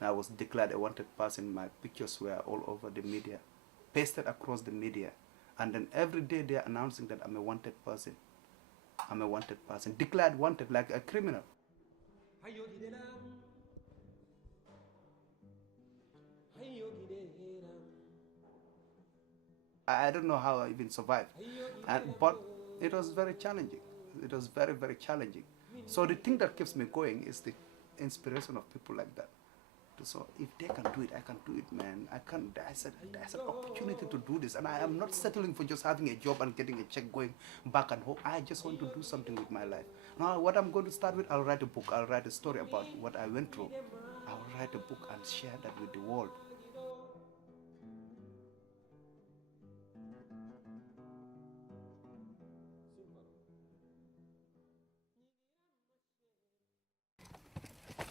I was declared a wanted person. My pictures were all over the media, pasted across the media. And then every day they are announcing that I'm a wanted person. I'm a wanted person, declared wanted like a criminal. I don't know how I even survived. But it was very challenging. It was very, very challenging. So the thing that keeps me going is the inspiration of people like that. So if they can do it, I can do it, man. I can. There's an opportunity to do this, and I am not settling for just having a job and getting a check going back and home. I just want to do something with my life. Now, what I'm going to start with, I'll write a book. I'll write a story about what I went through. I'll write a book and share that with the world.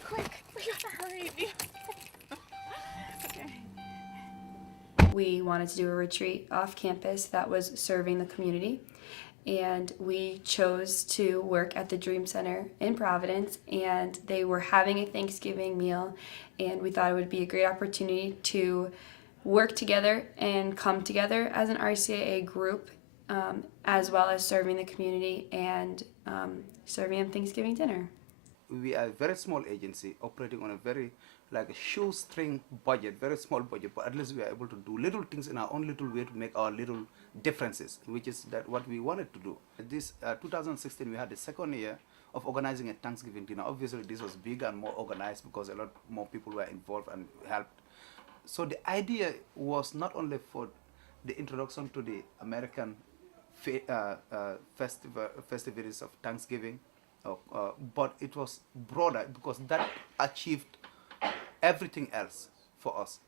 Quick, we gotta hurry. Okay. We wanted to do a retreat off campus that was serving the community, and we chose to work at the Dream Center in Providence, and they were having a Thanksgiving meal, and we thought it would be a great opportunity to work together and come together as an RCIA group, as well as serving the community and serving them Thanksgiving dinner. We are a very small agency operating on a very like a shoestring budget, very small budget, but at least we are able to do little things in our own little way to make our little differences, which is that what we wanted to do. This 2016, we had the second year of organizing a Thanksgiving dinner. Obviously, this was bigger and more organized because a lot more people were involved and helped. So the idea was not only for the introduction to the American festivities of Thanksgiving, but it was broader because that achieved everything else for us.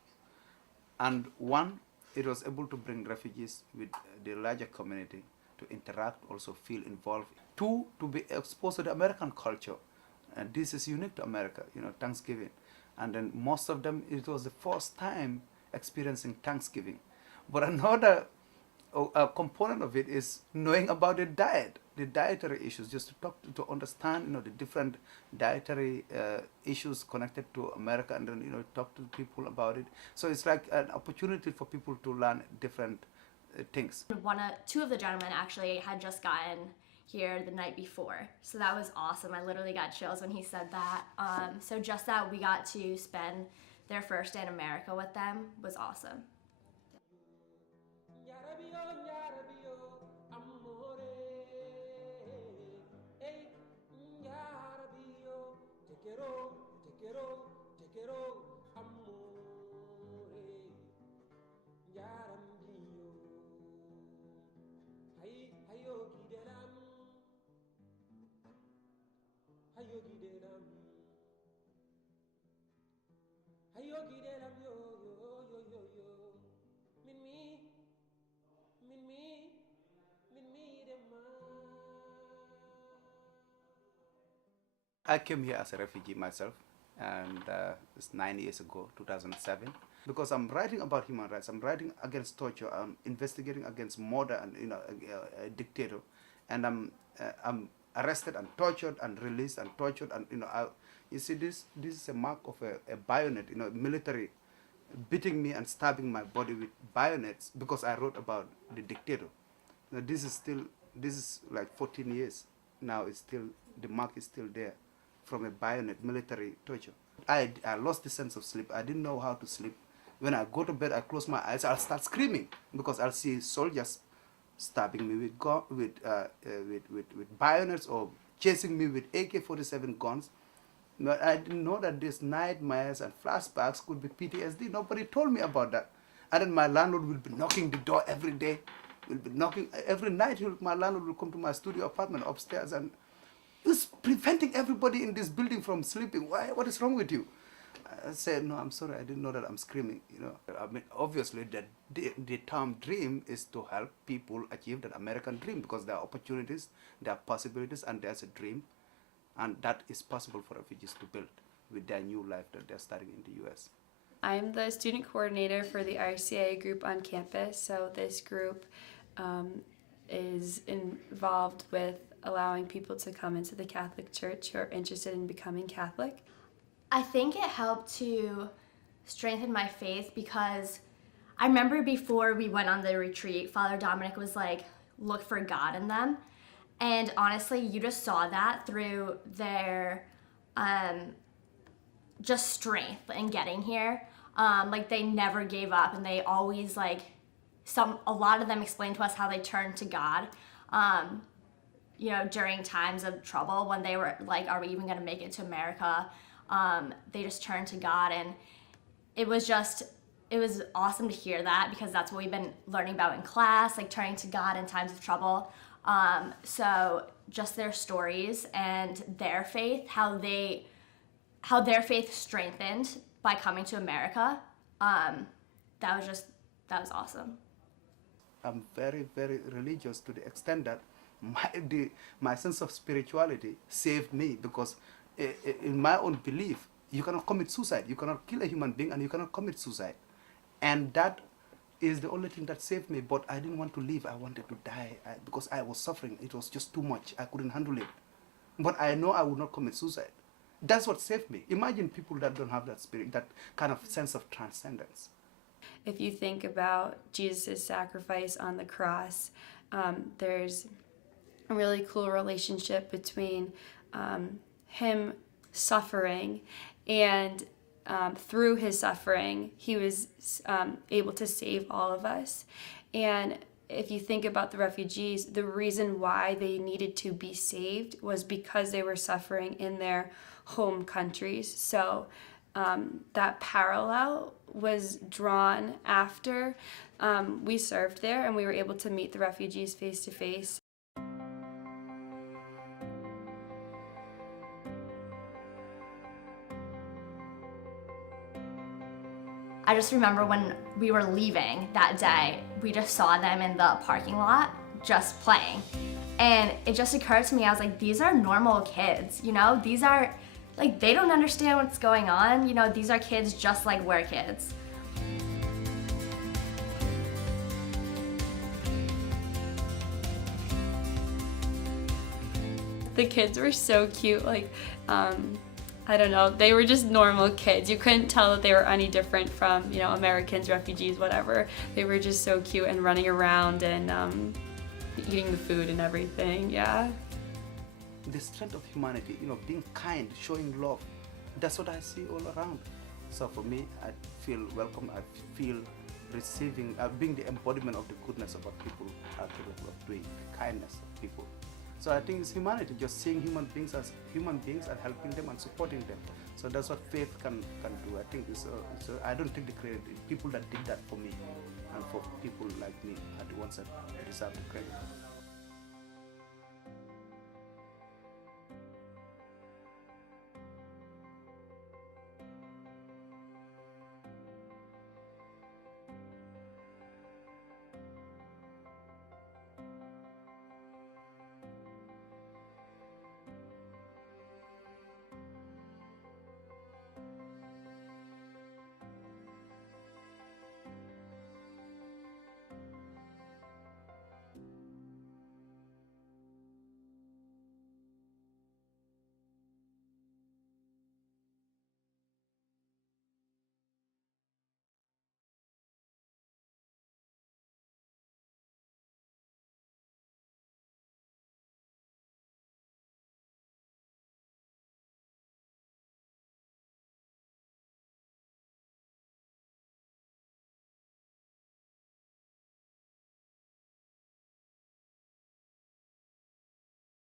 And one, it was able to bring refugees with the larger community to interact, also feel involved. Two, to be exposed to the American culture. And this is unique to America, Thanksgiving. And then most of them, it was the first time experiencing Thanksgiving. But another a component of it is knowing about the diet, the dietary issues, just to talk to understand, the different dietary issues connected to America, and then talk to people about it. So it's like an opportunity for people to learn different things. Two of the gentlemen actually had just gotten here the night before, so that was awesome. I literally got chills when he said that. So just that we got to spend their first day in America with them was awesome. I came here as a refugee myself, and it's 9 years ago, 2007. Because I'm writing about human rights, I'm writing against torture, I'm investigating against murder and a dictator, and I'm arrested and tortured and released and tortured, and you see this is a mark of a bayonet, military beating me and stabbing my body with bayonets because I wrote about the dictator. Now this is like 14 years now. It's still, the mark is still there from a bayonet, military torture. I lost the sense of sleep. I didn't know how to sleep. When I go to bed, I close my eyes, I'll start screaming because I'll see soldiers stabbing me with bayonets or chasing me with AK-47 guns. But I didn't know that these nightmares and flashbacks could be PTSD. Nobody told me about that. And then my landlord will be knocking the door every day. Will be knocking every night. My landlord will come to my studio apartment upstairs and he's preventing everybody in this building from sleeping. Why? What is wrong with you? I said, no, I'm sorry, I didn't know that I'm screaming. I mean, obviously, the term dream is to help people achieve that American dream because there are opportunities, there are possibilities, and there's a dream. And that is possible for refugees to build with their new life that they're starting in the U.S. I'm the student coordinator for the RCIA group on campus, so this group is involved with allowing people to come into the Catholic Church who are interested in becoming Catholic. I think it helped to strengthen my faith because I remember before we went on the retreat, Father Dominic was like, look for God in them. And honestly, you just saw that through their just strength in getting here. Like they never gave up, and they always like a lot of them explained to us how they turned to God. You know, during times of trouble when they were like, are we even going to make it to America? They just turned to God, and it was awesome to hear that because that's what we've been learning about in class, like turning to God in times of trouble. So just their stories and their faith, how their faith strengthened by coming to America. That was awesome. I'm very, very religious to the extent that my sense of spirituality saved me, because in my own belief, you cannot commit suicide. You cannot kill a human being, and you cannot commit suicide. And that is the only thing that saved me. But I didn't want to live. I wanted to die because I was suffering. It was just too much. I couldn't handle it. But I know I would not commit suicide. That's what saved me. Imagine people that don't have that spirit, that kind of sense of transcendence. If you think about Jesus' sacrifice on the cross, there's a really cool relationship between him suffering and through his suffering, he was able to save all of us. And if you think about the refugees, the reason why they needed to be saved was because they were suffering in their home countries. So that parallel was drawn after we served there, and we were able to meet the refugees face to face. I just remember when we were leaving that day, we just saw them in the parking lot just playing. And it just occurred to me, I was like, these are normal kids, you know? These are, like, they don't understand what's going on. You know, these are kids just like we're kids. The kids were so cute, like, I don't know, they were just normal kids. You couldn't tell that they were any different from, you know, Americans, refugees, whatever. They were just so cute and running around and eating the food and everything, yeah. The strength of humanity, you know, being kind, showing love, that's what I see all around. So for me, I feel welcome, I feel receiving, being the embodiment of the goodness of what people are capable of doing, the kindness of people. So I think it's humanity, just seeing human beings as human beings and helping them and supporting them. So that's what faith can do. I think I don't take the credit. People that did that for me and for people like me are the ones that deserve the credit.